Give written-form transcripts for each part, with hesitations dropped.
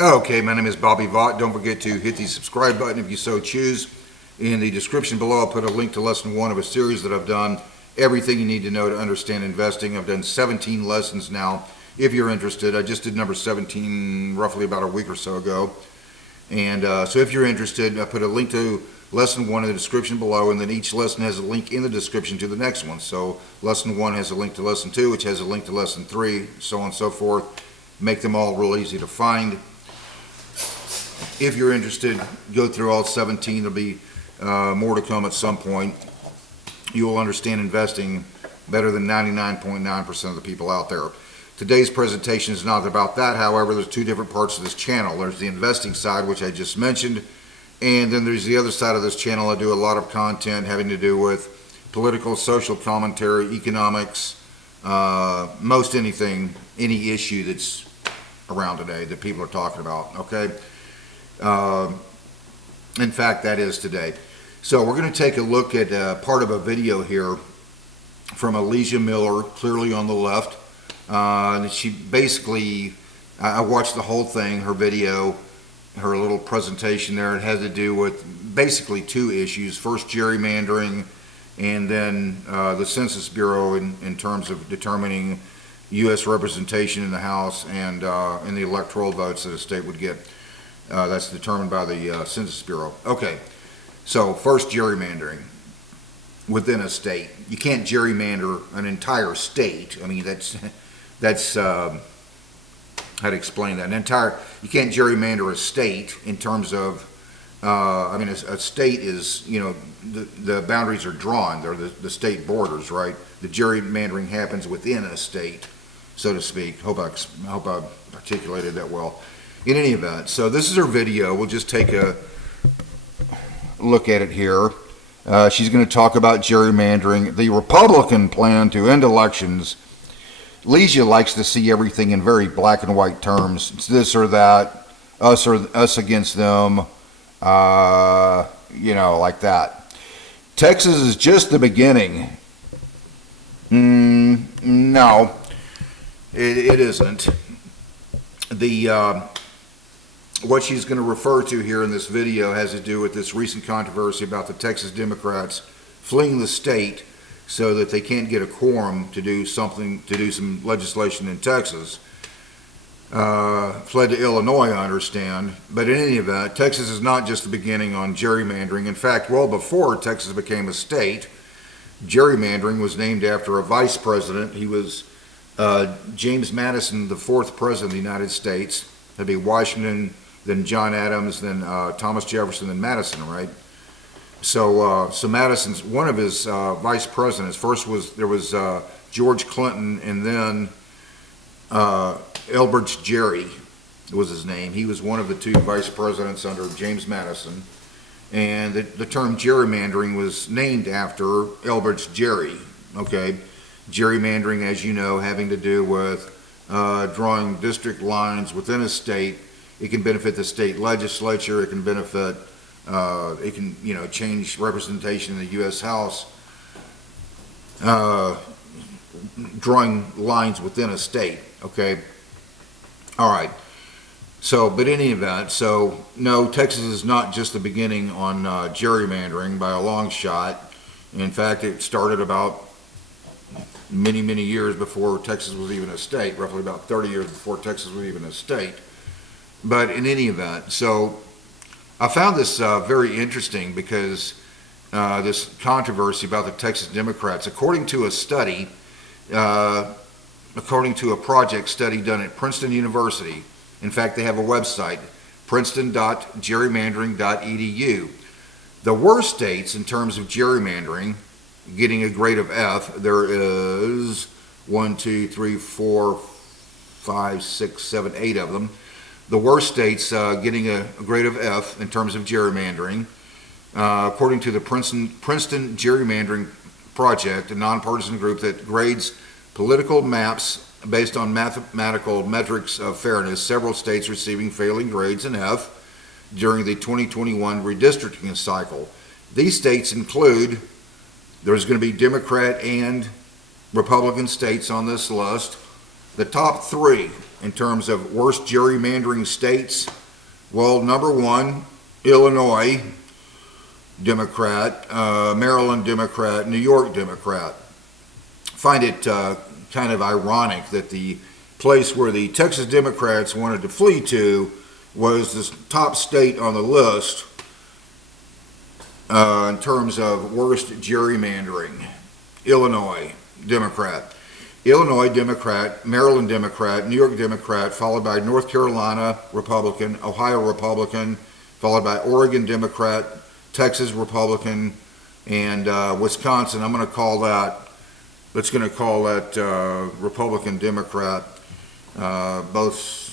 Okay, my name is Bobby Vaught. Don't forget to hit the subscribe button if you so choose. In the description below, I'll put a link to lesson 1 of a series that I've done. Everything you need to know to understand investing. I've done 17 lessons now. If you're interested, I just did number 17 roughly about a week or so ago. And so if you're interested, I put a link to lesson 1 in the description below, and then each lesson has a link in the description to the next one. So lesson 1 has a link to lesson 2, which has a link to lesson 3, so on and so forth. Make them all real easy to find. If you're interested, go through all 17. There'll be more to come at some point. You will understand investing better than 99.9% of the people out there. Today's presentation is not about that. However, there's two different parts of this channel. There's the investing side, which I just mentioned, and then there's the other side of this channel. I do a lot of content having to do with political, social commentary, economics, most anything, any issue that's around today that people are talking about, okay? In fact, that is today. So we're going to take a look at part of a video here from Leeja Miller, clearly on the left. She basically, I watched the whole thing, her video, her little presentation there. It had to do with basically two issues. First, gerrymandering, and then the Census Bureau in terms of determining U.S. representation in the House and in the electoral votes that a state would get. That's determined by the Census Bureau. Okay, so first, gerrymandering within a state. You can't gerrymander an entire state. I mean, that's how to explain that. You can't gerrymander a state in terms of, I mean, a state is, you know, the boundaries are drawn. They're the state borders, right? The gerrymandering happens within a state, so to speak. Hope I articulated that well. In any event, so this is her video. We'll just take a look at it here. She's going to talk about gerrymandering, the Republican plan to end elections. Leeja likes to see everything in very black and white terms. It's this or that, us against them, you know, like that. Texas is just the beginning. No, it isn't. What she's going to refer to here in this video has to do with this recent controversy about the Texas Democrats fleeing the state so that they can't get a quorum to do something, to do some legislation in Texas. Fled to Illinois, I understand. But in any event, Texas is not just the beginning on gerrymandering. In fact, well before Texas became a state, gerrymandering was named after a vice president. He was James Madison, the 4th president of the United States. That'd be Washington, then John Adams, then Thomas Jefferson, then Madison, right? So Madison's one of his vice presidents. First there was George Clinton, and then Elbridge Gerry was his name. He was one of the two vice presidents under James Madison, and the term gerrymandering was named after Elbridge Gerry. Okay, gerrymandering, as you know, having to do with drawing district lines within a state. It can benefit the state legislature. It can benefit. It can, you know, change representation in the U.S. House. Drawing lines within a state. Okay. All right. So, but in any event, so no, Texas is not just the beginning on gerrymandering by a long shot. In fact, it started about many years before Texas was even a state, roughly about 30 years before Texas was even a state. But in any event, so I found this very interesting because this controversy about the Texas Democrats, according to a study, according to a project study done at Princeton University. In fact, they have a website, princeton.gerrymandering.edu. The worst states in terms of gerrymandering, getting a grade of F, there is 1, 2, 3, 4, 5, 6, 7, 8 of them. The worst states getting a grade of F in terms of gerrymandering, according to the Princeton Gerrymandering Project, a nonpartisan group that grades political maps based on mathematical metrics of fairness, several states receiving failing grades in F during the 2021 redistricting cycle. These states include, there's going to be Democrat and Republican states on this list. The top three in terms of worst gerrymandering states. Well, number one, Illinois Democrat, Maryland Democrat, New York Democrat. Find it kind of ironic that the place where the Texas Democrats wanted to flee to was the top state on the list in terms of worst gerrymandering. Illinois Democrat. Illinois Democrat, Maryland Democrat, New York Democrat, followed by North Carolina Republican, Ohio Republican, followed by Oregon Democrat, Texas Republican, and Wisconsin. I'm going to call that, Republican Democrat. Both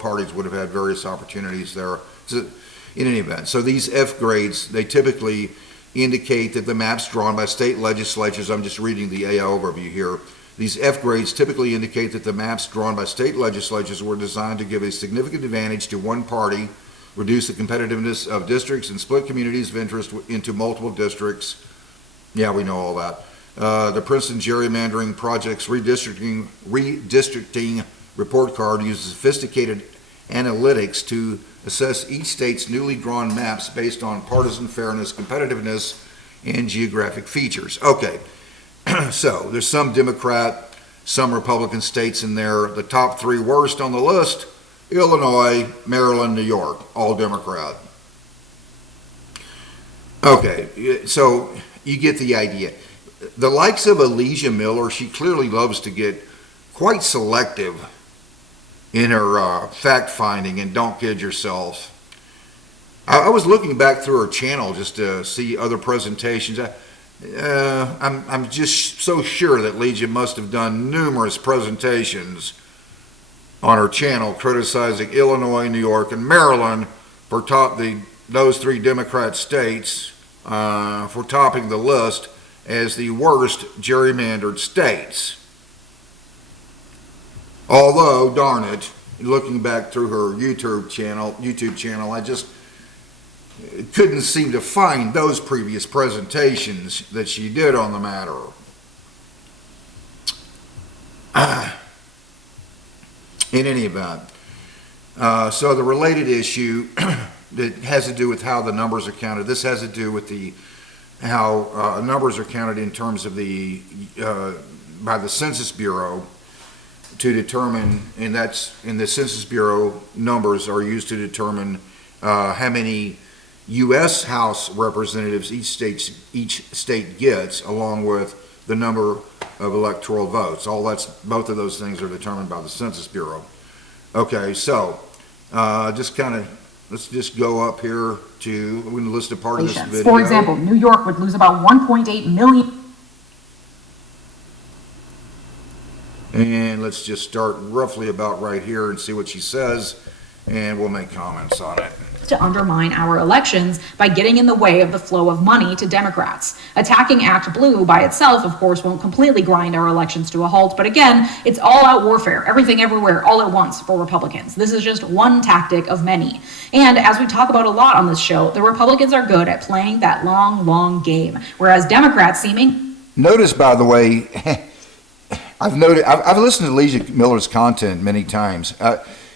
parties would have had various opportunities there. So, in any event, so these F grades, they typically indicate that the maps drawn by state legislatures, I'm just reading the AI overview here, these F grades typically indicate that the maps drawn by state legislatures were designed to give a significant advantage to one party, reduce the competitiveness of districts, and split communities of interest into multiple districts. Yeah, we know all that. The Princeton Gerrymandering Project's redistricting report card uses sophisticated analytics to assess each state's newly drawn maps based on partisan fairness, competitiveness, and geographic features. Okay, so there's some Democrat, some Republican states in there. The top three worst on the list: Illinois, Maryland, New York, all Democrat. Okay, so you get the idea. The likes of Leeja Miller, she clearly loves to get quite selective in her fact finding, and don't kid yourself. I was looking back through her channel just to see other presentations. I'm just so sure that Leeja must have done numerous presentations on her channel criticizing Illinois, New York, and Maryland for those three Democrat states for topping the list as the worst gerrymandered states. Although, darn it, looking back through her YouTube channel, I just couldn't seem to find those previous presentations that she did on the matter. In any event, so the related issue that has to do with how the numbers are counted. This has to do with how numbers are counted in terms of by the Census Bureau to determine, and that's in the Census Bureau, numbers are used to determine how many U.S. House representatives each state gets, along with the number of electoral votes. Both of those things are determined by the Census Bureau. Okay, so let's just go up here to, we're going to list a part of this video. For example, New York would lose about 1.8 million. And let's just start roughly about right here and see what she says, and we'll make comments on it. To undermine our elections by getting in the way of the flow of money to Democrats. Attacking Act Blue by itself, of course, won't completely grind our elections to a halt, but again, it's all-out warfare, everything everywhere, all at once for Republicans. This is just one tactic of many. And as we talk about a lot on this show, the Republicans are good at playing that long game, whereas Democrats seeming... Notice, by the way, I've listened to Leeja Miller's content many times.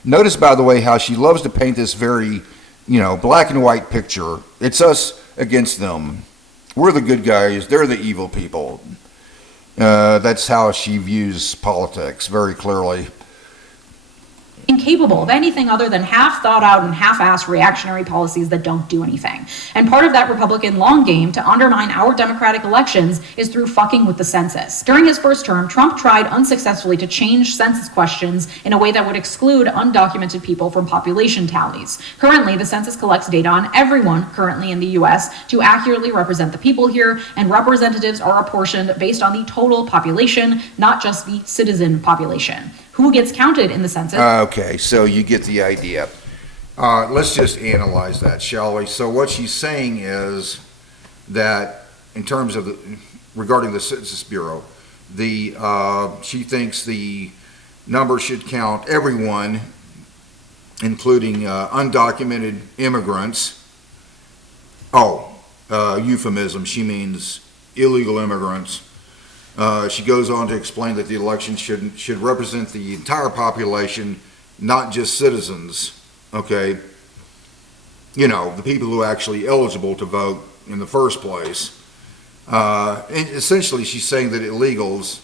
Notice, by the way, how she loves to paint this very, black and white picture. It's us against them. We're the good guys. They're the evil people. That's how she views politics very clearly. Incapable of anything other than half thought out and half-assed reactionary policies that don't do anything. And part of that Republican long game to undermine our democratic elections is through fucking with the census. During his first term, Trump tried unsuccessfully to change census questions in a way that would exclude undocumented people from population tallies. Currently, the census collects data on everyone currently in the U.S. to accurately represent the people here, and representatives are apportioned based on the total population, not just the citizen population. Who gets counted in the census? Okay, so you get the idea. Let's just analyze that, shall we? So what she's saying is that in terms of regarding the Census Bureau, she thinks the number should count everyone, including undocumented immigrants. Euphemism, she means illegal immigrants. She goes on to explain that the election should represent the entire population, not just citizens, okay? You know, the people who are actually eligible to vote in the first place. And essentially, she's saying that illegals,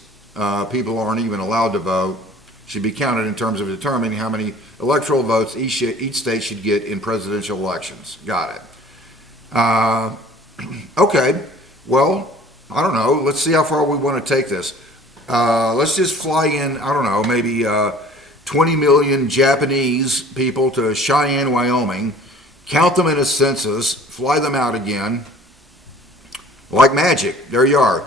people who aren't even allowed to vote, should be counted in terms of determining how many electoral votes each state should get in presidential elections. Got it. Okay, well, I don't know. Let's see how far we want to take this. Let's just fly in, I don't know, maybe 20 million Japanese people to Cheyenne, Wyoming, count them in a census, fly them out again. Like magic, there you are.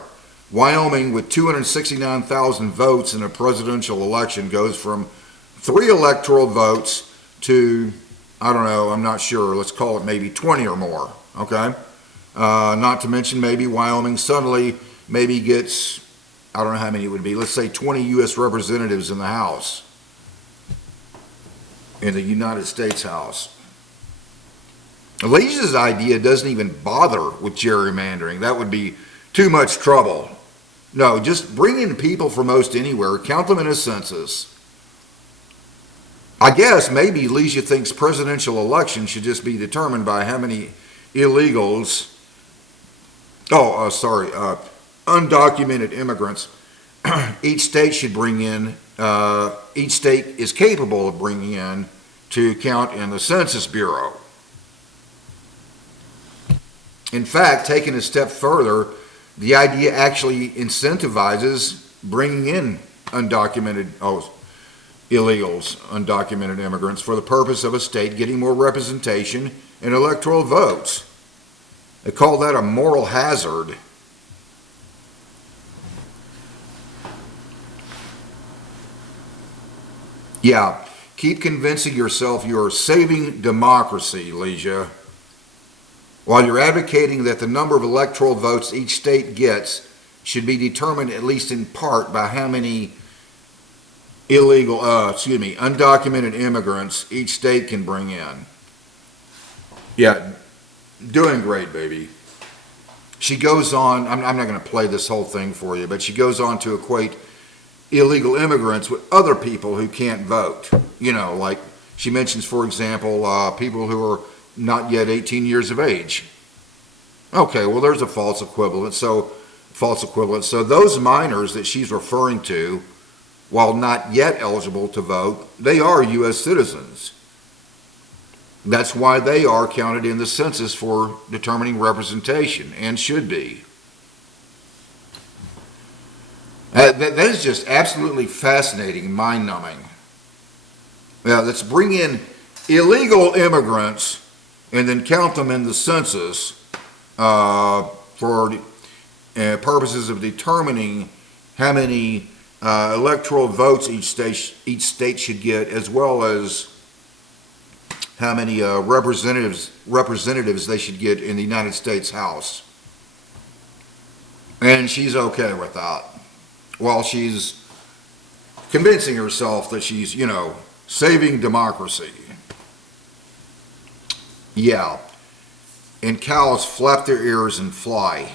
Wyoming, with 269,000 votes in a presidential election, goes from 3 electoral votes to, I don't know, I'm not sure, let's call it maybe 20 or more, okay? Not to mention maybe Wyoming suddenly maybe gets, I don't know how many it would be, let's say 20 U.S. representatives in the House, in the United States House. Leeja's idea doesn't even bother with gerrymandering. That would be too much trouble. No, just bring in people from most anywhere, count them in a census. I guess maybe Leeja thinks presidential elections should just be determined by how many illegals, undocumented immigrants each state should bring in, each state is capable of bringing in to count in the Census Bureau. In fact, taking a step further, the idea actually incentivizes bringing in illegals, undocumented immigrants, for the purpose of a state getting more representation in electoral votes. They call that a moral hazard. Yeah, keep convincing yourself you're saving democracy, Leeja, while you're advocating that the number of electoral votes each state gets should be determined at least in part by how many undocumented immigrants each state can bring in. Yeah, doing great, baby. She goes on, I'm not going to play this whole thing for you, but she goes on to equate illegal immigrants with other people who can't vote. You know, like she mentions, for example, people who are not yet 18 years of age. Okay, well, there's a false equivalent. So those minors that she's referring to, while not yet eligible to vote, they are U.S. citizens. That's why they are counted in the census for determining representation, and should be. That is just absolutely fascinating, mind-numbing. Now, let's bring in illegal immigrants and then count them in the census for purposes of determining how many electoral votes each state should get, as well as how many representatives they should get in the United States House. And she's okay with that, while she's convincing herself that she's, you know, saving democracy. Yeah, and cows flap their ears and fly.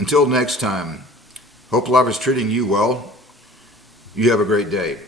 Until next time, hope life is treating you well. You have a great day.